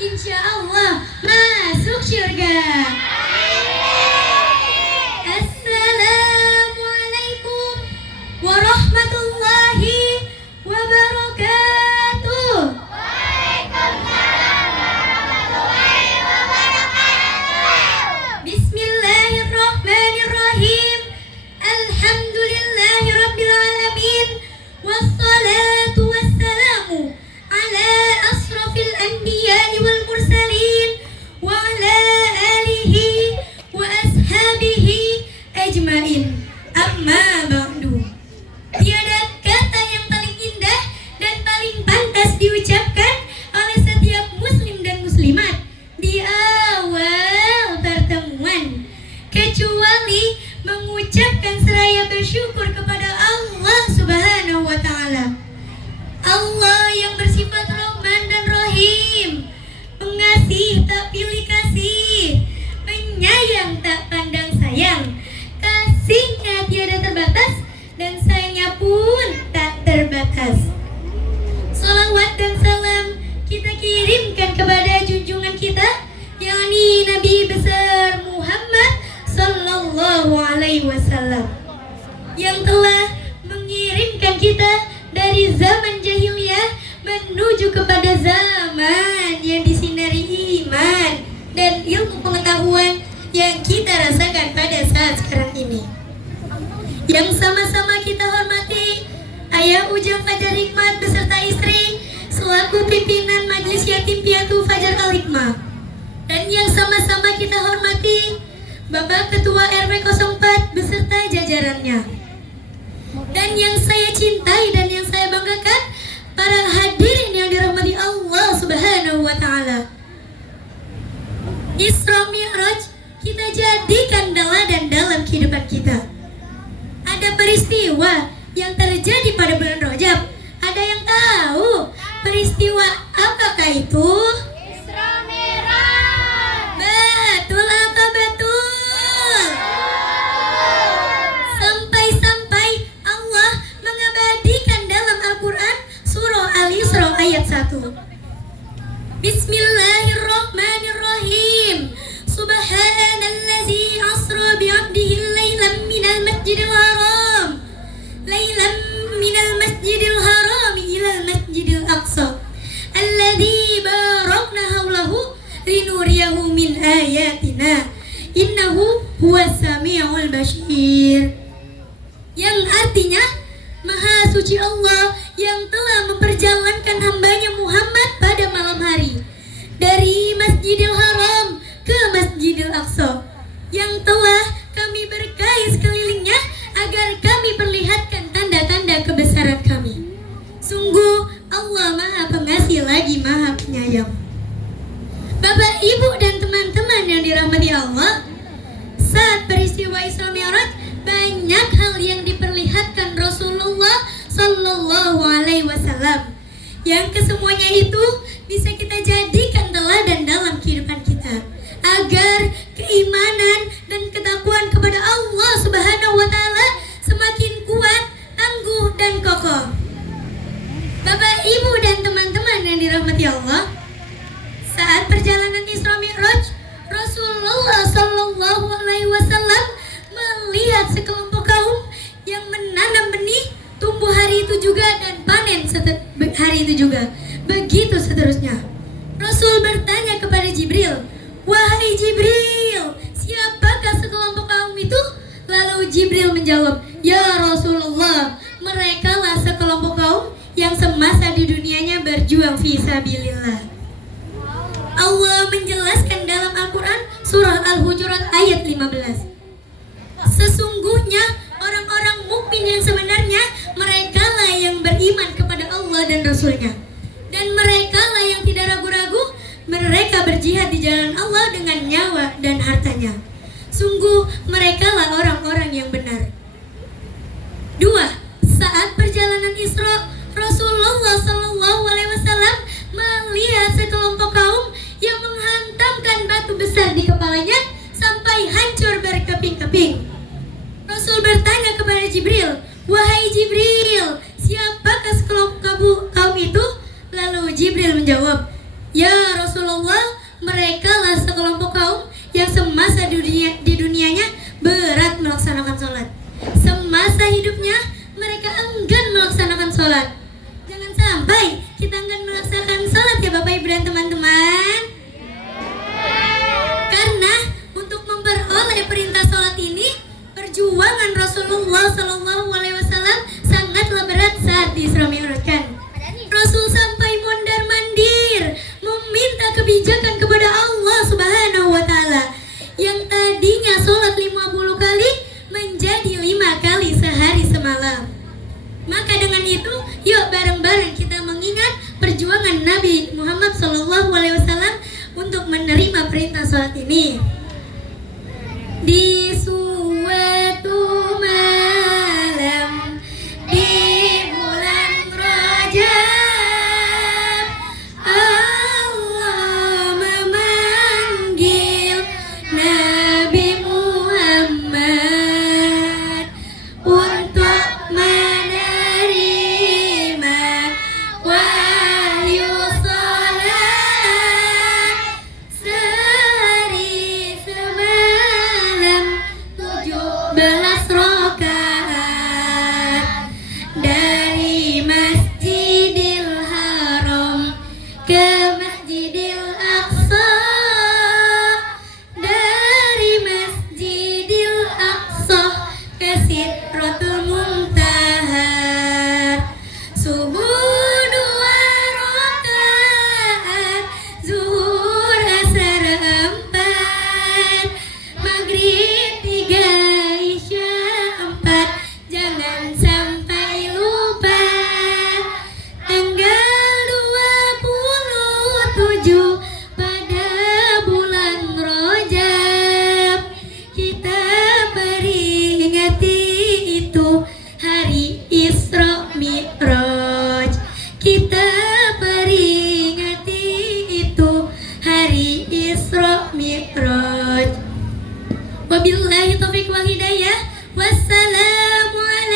insya Allah masuk surga. Assalamualaikum warahmatullahi wabarakatuh. Waalaikumsalam warahmatullahi wabarakatuh. Bismillahirrahmanirrahim. Alhamdulillahirabbil alamin. Wassalatu wassalamu ala asrafil anbiya'i wal mursalin wa ala alihi wa ashabihi ajmain. Amma ba'du. Tiada kata yang paling indah dan paling pantas diucapkan oleh setiap muslim dan muslimat di awal pertemuan kecuali mengucapkan seraya bersyukur kepada Allah Subhanahu wa taala. Allah yang bersifat Rahman dan Rahim, pengasih tak pilih kasih, penyayang tak pandang sayang, kasihnya tiada terbatas dan sayangnya pun tak terbatas. Salawat dan salam kita kirimkan kepada junjungan kita, yakni Nabi besar Muhammad sallallahu alaihi wasallam, yang telah mengirimkan kita dari zaman jahiliyah menuju kepada zaman yang disinari iman dan ilmu pengetahuan yang kita rasakan pada saat sekarang ini. Yang sama-sama kita hormati Ayah Ujang Fajar Hikmat beserta istri selaku pimpinan Majelis Yatim Piatu Fajar Al-Hikmah. Dan yang sama-sama kita hormati Bapak Ketua RW 04 beserta jajarannya. Dan yang saya cintai dan yang saya banggakan, para hadirin yang dirahmati Allah Subhanahu wa taala. Isra Mi'raj kita jadikan teladan dalam kehidupan kita. Ada peristiwa yang terjadi pada bulan Rajab. Ada yang tahu peristiwa apakah itu? Isra Mi'raj. Betul apa betul? Sampai-sampai Allah mengabadikan dalam Al-Quran surah Al-Isra ayat 1. Bismillahirrahmanirrahim. Subhanallazi asra bi'abdihi laylan minal masjidil haram ilal masjidil aqsa alladzi barakna hawlahu linuriyahu min ayatina innahu huwas samiul basir. Yang artinya, Maha Suci Allah yang telah memperjalankan hambanya Muhammad pada malam hari dari Masjidil Haram ke Masjidil Aqsa, yang telah kami berkahi sekelilingnya agar kami perlihatkan tanda-tanda kebesaran kami. Sungguh Allah Maha Pengasih lagi Maha Penyayang. Bapak, Ibu, dan teman-teman yang dirahmati Allah, saat peristiwa Isra Mi'raj banyak hal yang diperlihatkan Rasulullah sallallahu alaihi wasallam, yang kesemuanya itu bisa kita jadikan teladan dalam kehidupan kita agar keimanan dan ketakwaan kepada Allah Subhanahu wa taala semakin kuat, tangguh, dan kokoh. Bapak, Ibu, dan teman-teman yang dirahmati Allah, saat perjalanan Isra Mi'raj, Rasulullah sallallahu alaihi wasallam melihat sekelompok kaum yang menanam benih, tumbuh hari itu juga, dan panen hari itu juga. Begitu seterusnya. Rasul bertanya kepada Jibril, "Wahai Jibril, siapakah sekelompok kaum itu?" Lalu Jibril menjawab, "Ya Rasulullah, merekalah sekelompok kaum yang semasa di dunianya berjuang fisabilillah." Allah menjelaskan dalam Al-Quran surah Al-Hujurat ayat 15. Sesungguhnya orang-orang mukmin yang sebenarnya, merekalah yang beriman kepada Allah dan Rasulnya, dan merekalah yang tidak ragu-ragu, mereka berjihad di jalan Allah dengan nyawa dan hartanya. Sungguh merekalah orang-orang yang benar. 2. Saat perjalanan Isra, Rasulullah sallallahu alaihi wasallam melihat sekelompok kaum yang menghantamkan batu besar di kepalanya sampai hancur berkeping-keping. Rasul bertanya kepada Jibril, "Wahai Jibril, siapakah sekelompok kaum itu?" Lalu Jibril menjawab, "Ya Rasulullah, mereka lah sekelompok kaum yang semasa di dunianya berat melaksanakan sholat. Semasa hidupnya mereka enggan melaksanakan sholat. Jangan sampai kita enggan melaksanakan sholat ya Bapak Ibu dan teman-teman. Karena untuk memperoleh perintah sholat ini, perjuangan Rasulullah SAW sangatlah berat saat di Isra Mi'rajkan. Rasul sampai mondar-mandir meminta kebijakan kepada Allah Subhanahu wa Ta'ala, yang tadinya sholat 50 kali menjadi 5 kali sehari semalam. Maka dengan itu, yuk bareng-bareng kita mengingat perjuangan Nabi Muhammad SAW untuk menerima perintah sholat ini. Di suatu malam di bulan Rajab, Allah memanggil Nabi Muhammad untuk menerima wahyu salat sehari semalam 17 rakaat dari Masjidil Haram ke Masjidil Aqsa, dari Masjidil Aqsa ke Sidratul Muntaha. Subuh 2 rakaat, zuhur asar 4, maghrib 3, isya 4. Jangan sampai lupa tanggal 27 pada bulan Rajab, kita peringati itu hari Isra Mi'raj. Kita peringati itu hari Isra Mi'raj. Wabillahi taufiq wal hidayah. Wassalamualaikum